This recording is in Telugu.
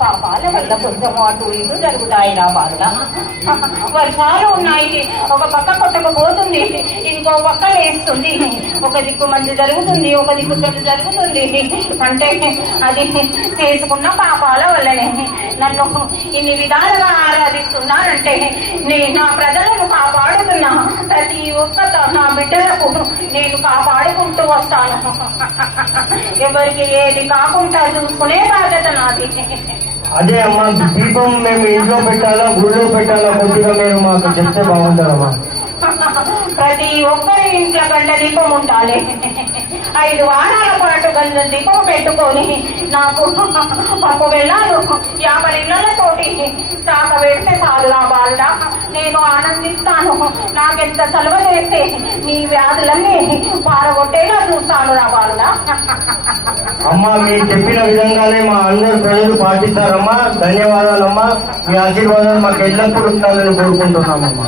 పాపాల వల్ల కొంచెం అటు ఇటు జరుగుతాయి లాభాలుగా. వర్షాలు ఉన్నాయి, ఒక పక్క కొట్టకపోతుంది, ఇంకో పక్క వేస్తుంది. ఒక దిక్కు మంచి జరుగుతుంది, ఒక దిక్కు చెడు జరుగుతుంది. అంటే అది చేసుకున్న పాపాల వల్లనే. నన్ను ఇన్ని విధాలుగా ఆరాధిస్తున్నానంటే నా ప్రజలను కాపాడుతున్నా. ప్రతి ఒక్క నా బిడ్డలకు నేను కాపాడుకుంటూ వస్తాను. ఎవరికి ఏది కాకుండా చూసుకునే బాధ్యత నాది. అదే అమ్మా, దీపం మేము ఇంట్లో పెట్టాలా గుళ్ళో పెట్టాలా కొద్దిగా మీరు మాకు చెప్తే బాగుంటుందమ్మా. ప్రతి ఒక్కరి ఇంట్లో గంట దీపం ఉండాలి. 5 వారాల పాటు గంట దీపం పెట్టుకొని నాకు పప్పు వెళ్ళాను 50 ఇళ్ళతోటి సాక పెడితే చాలు లాభాలుడా. నేను ఆనందిస్తాను. నాకెంత చలవ చేస్తే మీ వ్యాధులన్నీ పారగొట్టేలా చూస్తాను లాభాలుడా. అమ్మా, మీరు చెప్పిన విధంగానే మా అందరు ప్రజలు పాటిస్తారమ్మా. ధన్యవాదాలమ్మా. మీ ఆశీర్వాదాలు మాకు ఎల్లప్పుడూ ఉండాలని కోరుకుంటున్నామమ్మా.